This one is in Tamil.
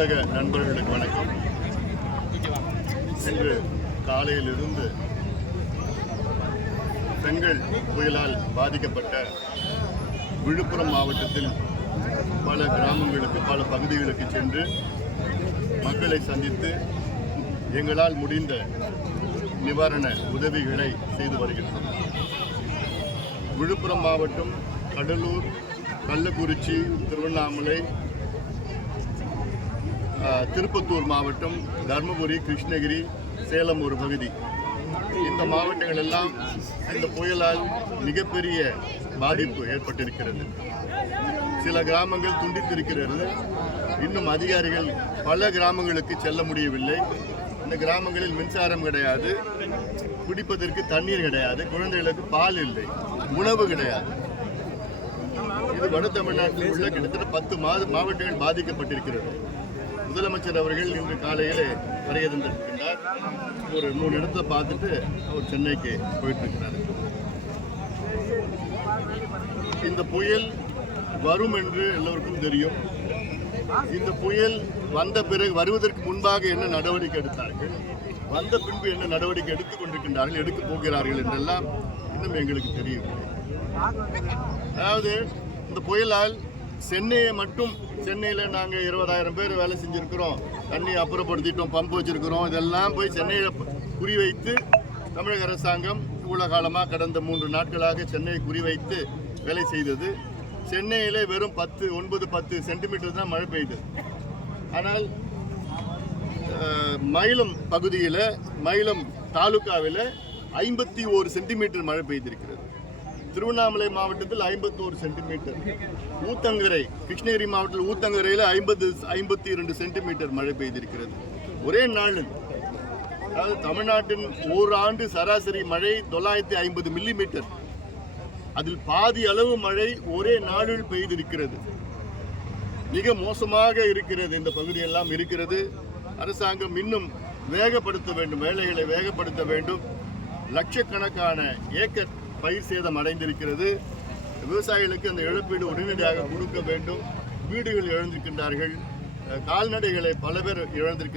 ஊடக நண்பர்களுக்கு வணக்கம். இன்று காலையிலிருந்து பெங்கல் புயலால் பாதிக்கப்பட்ட விழுப்புரம் மாவட்டத்தில் பல கிராமங்களுக்கு, பல பகுதிகளுக்கு சென்று மக்களை சந்தித்து எங்களால் முடிந்த நிவாரண உதவிகளை செய்து வருகின்றோம். விழுப்புரம் மாவட்டம், கடலூர், கள்ளக்குறிச்சி, திருவண்ணாமலை, திருப்பத்தூர் மாவட்டம், தர்மபுரி, கிருஷ்ணகிரி, சேலம் ஒரு பகுதி, இந்த மாவட்டங்கள் எல்லாம் இந்த புயலால் மிகப்பெரிய பாதிப்பு ஏற்பட்டிருக்கிறது. சில கிராமங்கள் துண்டித்திருக்கிறது. இன்னும் அதிகாரிகள் பல கிராமங்களுக்கு செல்ல முடியவில்லை. இந்த கிராமங்களில் மின்சாரம் கிடையாது, குடிப்பதற்கு தண்ணீர் கிடையாது, குழந்தைகளுக்கு பால் இல்லை, உணவு கிடையாது. இது வட தமிழ்நாட்டில் உள்ள கிட்டத்தட்ட 10 மாவட்டங்கள் பாதிக்கப்பட்டிருக்கிறது. முதலமைச்சர் அவர்கள் இன்று காலையில் வருகை தந்திருக்கின்றார். ஒரு 3 இடத்தை பார்த்துட்டு அவர் சென்னைக்கு போயிட்டு இருக்கிறார். இந்த புயல் வரும் என்று எல்லோருக்கும் தெரியும். இந்த புயல் வந்த பிறகு, வருவதற்கு முன்பாக என்ன நடவடிக்கை எடுத்தார்கள், வந்த பின்பு என்ன நடவடிக்கை எடுத்துக் கொண்டிருக்கின்றார்கள், எடுக்கப் போகிறார்கள் என்றெல்லாம் இன்னும் எங்களுக்கு தெரியவில்லை. அதாவது இந்த புயலால் சென்னையை மட்டும், சென்னையில் நாங்கள் 20,000 பேர் வேலை செஞ்சுருக்கிறோம், தண்ணி அப்புறப்படுத்திட்டோம், பம்பு வச்சுருக்கிறோம், இதெல்லாம் போய் சென்னையில் குறிவைத்து தமிழக அரசாங்கம் இவ்வளோ காலமாக கடந்த 3 நாட்களாக சென்னையை குறிவைத்து வேலை செய்தது. சென்னையில் வெறும் 9-10 சென்டிமீட்டர் தான் மழை பெய்யுது. ஆனால் மயிலம் பகுதியில், மயிலம் தாலுக்காவில் 51 சென்டிமீட்டர் மழை பெய்திருக்கிறது. திருவண்ணாமலை மாவட்டத்தில் 51 சென்டிமீட்டர், ஊத்தங்கரை, கிருஷ்ணகிரி மாவட்டத்தில் ஊத்தங்கரையில் 52 சென்டிமீட்டர் மழை பெய்திருக்கிறது ஒரே நாளில். அதாவது தமிழ்நாட்டின் ஓராண்டு சராசரி மழை 950 மில்லிமீட்டர். அதில் பாதி அளவு மழை ஒரே நாளில் பெய்திருக்கிறது. மிக மோசமாக இருக்கிறது இந்த பகுதியெல்லாம் இருக்கிறது. அரசாங்கம் இன்னும் வேகப்படுத்த வேண்டும், வேலைகளை வேகப்படுத்த வேண்டும். லட்சக்கணக்கான ஏக்கர் பயிர் சேதம் அடைந்திருக்கிறது. விவசாயிகளுக்கு அந்த இழப்பீடு உடனடியாக கொடுக்க வேண்டும். வீடுகள் இழந்திருக்கின்றார்கள், கால்நடைகளை பல பேர் இழந்திருக்கின்றனர்.